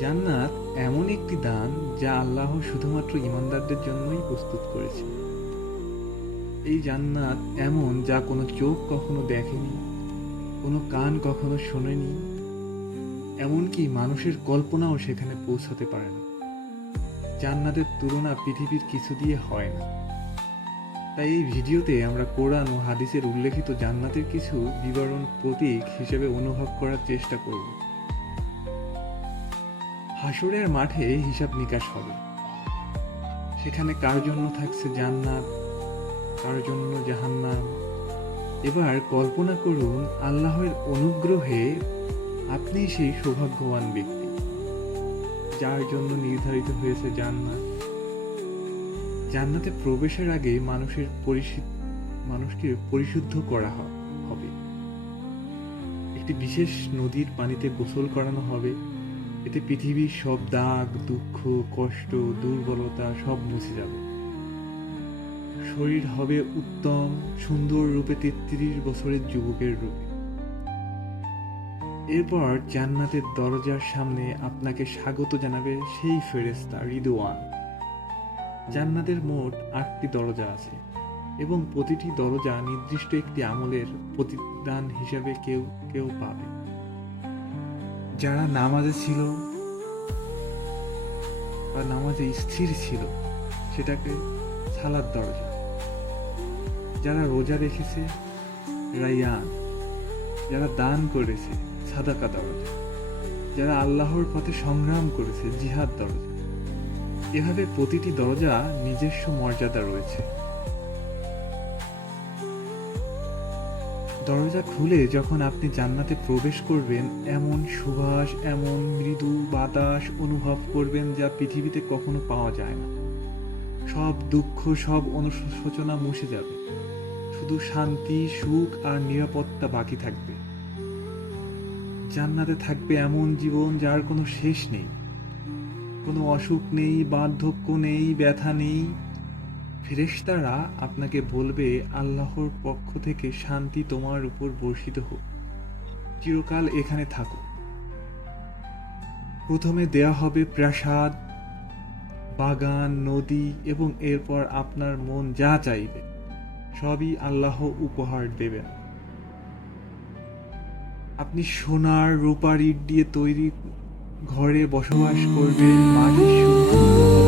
জান্নাত এমন একটি দান যা আল্লাহ শুধুমাত্র ঈমানদারদের জন্যই প্রস্তুত করেছে। এই জান্নাত এমন যা কোনো চোখ কখনো দেখেনি, কোনো কান কখনো শোনেনি, এমনকি মানুষের কল্পনাও সেখানে পৌঁছাতে পারে না। জান্নাতের তুলনা পৃথিবীর কিছু দিয়ে হয় না। তাই এই ভিডিওতে আমরা কোরআন ও হাদিসের উল্লেখিত জান্নাতের কিছু বিবরণ প্রতীক হিসেবে অনুভব করার চেষ্টা করব। হাসরের মাঠে হিসাব নিকাশ হবে। সেখানে কার জন্য থাকছে জান্নাত, কার জন্য জাহান্নাম। এবার কল্পনা করুন আল্লাহর অনুগ্রহে আপনি সেই সৌভাগ্যবান ব্যক্তি যার জন্য নির্ধারিত হয়েছে জান্নাত। জান্নাতে প্রবেশের আগে মানুষকে পরিশুদ্ধ করা হবে। একটি বিশেষ নদীর পানিতে গোসল করানো হবে। এতে পৃথিবীর সব দাগ, দুঃখ, কষ্ট, দুর্বলতা সব মুছে যাবে। শরীর হবে উত্তম সুন্দর রূপে, 33 বছরের যুবকের রূপে। এরপর জান্নাতের দরজার সামনে আপনাকে স্বাগত জানাবে সেই ফেরেশতা রিদওয়ান। জান্নাতের মোট 8টি দরজা আছে এবং প্রতিটি দরজা নির্দিষ্ট একটি আমলের প্রতিদান হিসাবে কেউ কেউ পাবে। যারা নামাজে ছিল বা নামাজে স্থির ছিল সেটাকে সালাত দরজা, যারা রোজা রেখেছে রাইয়ান, যারা দান করেছে সাদাকা দরজা, যারা আল্লাহর পথে সংগ্রাম করেছে জিহাদ দরজা। এভাবে প্রতিটি দরজা নিজস্ব মর্যাদা রয়েছে। দরজা খুলে যখন আপনি জান্নাতে প্রবেশ করবেন, এমন সুবাস, এমন মৃদু বাতাস অনুভব করবেন যা পৃথিবীতে কখনো পাওয়া যায় না। সব দুঃখ, সব অনুশোচনা মুছে যাবে। শুধু শান্তি, সুখ আর নিরাপত্তা বাকি থাকবে। জান্নাতে থাকবে এমন জীবন যার কোনো শেষ নেই, কোনো অসুখ নেই, বার্ধক্য নেই, ব্যথা নেই। ফেরেশতারা আপনাকে বলবে, আল্লাহর পক্ষ থেকে শান্তি তোমার উপর বর্ষিত হোক, চিরকাল এখানে থাকো। প্রথমে দেয়া হবে প্রাসাদ, বাগান, নদী এবং এরপর আপনার মন যা চাইবে সবই আল্লাহ উপহার দেবেন। আপনি সোনার রূপার ইট দিয়ে তৈরি ঘরে বসবাস করবেন, মাটির সুগন্ধ